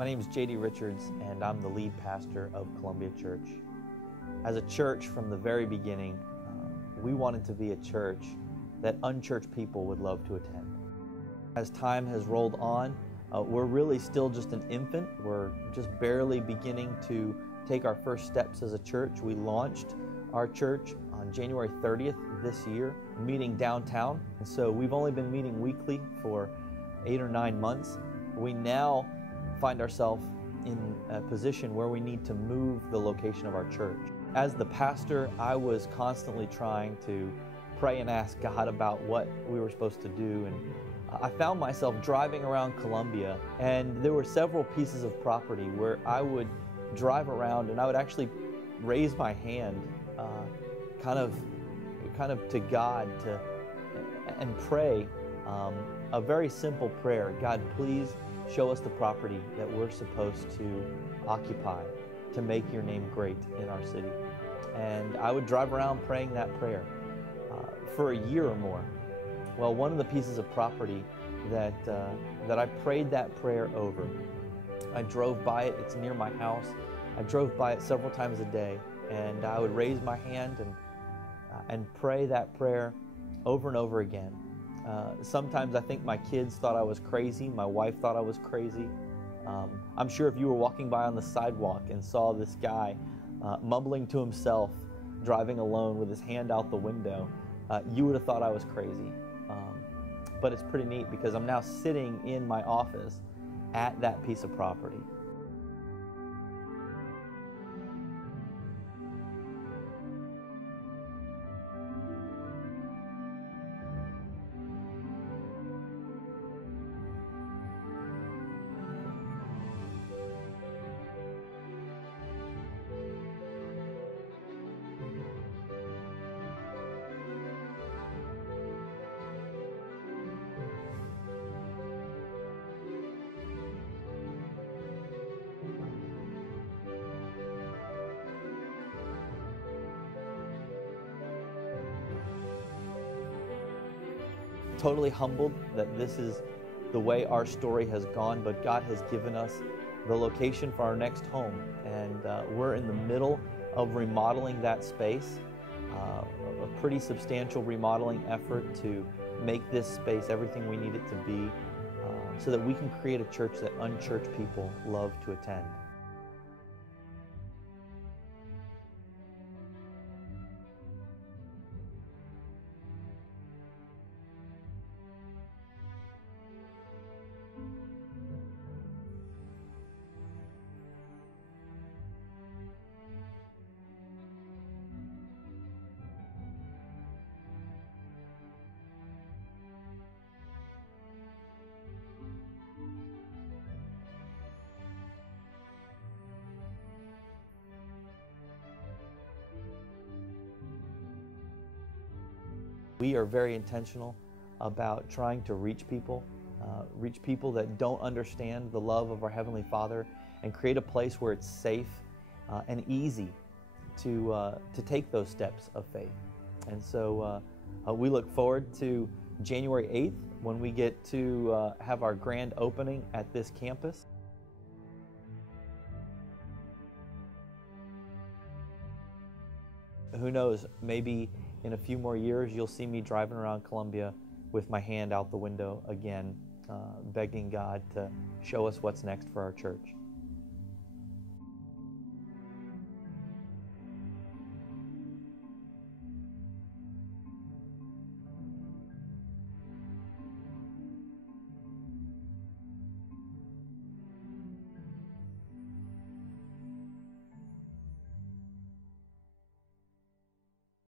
My name is J.D. Richards, and I'm the lead pastor of Columbia Church. As a church from the very beginning, we wanted to be a church that unchurched people would love to attend. As time has rolled on, we're really still just an infant. We're just barely beginning to take our first steps as a church. We launched our church on January 30th this year, meeting downtown. And so we've only been meeting weekly for 8 or 9 months. We now find ourselves in a position where we need to move the location of our church. As the pastor, I was constantly trying to pray and ask God about what we were supposed to do. And I found myself driving around Columbia, and there were several pieces of property where I would drive around and I would actually raise my hand kind of to God and pray a very simple prayer. God, please show us the property that we're supposed to occupy to make your name great in our city. And I would drive around praying that prayer for a year or more. Well, one of the pieces of property that I prayed that prayer over, I drove by it. It's near my house. I drove by it several times a day, and I would raise my hand and pray that prayer over and over again. Sometimes I think my kids thought I was crazy. My wife thought I was crazy. I'm sure if you were walking by on the sidewalk and saw this guy mumbling to himself, driving alone with his hand out the window, you would have thought I was crazy. But it's pretty neat because I'm now sitting in my office at that piece of property. Totally humbled that this is the way our story has gone, but God has given us the location for our next home, and we're in the middle of remodeling that space, a pretty substantial remodeling effort to make this space everything we need it to be, so that we can create a church that unchurched people love to attend. We are very intentional about trying to reach people that don't understand the love of our Heavenly Father, and create a place where it's safe and easy to take those steps of faith. And so we look forward to January 8th when we get to have our grand opening at this campus. Who knows, maybe in a few more years you'll see me driving around Columbia with my hand out the window again, begging God to show us what's next for our church.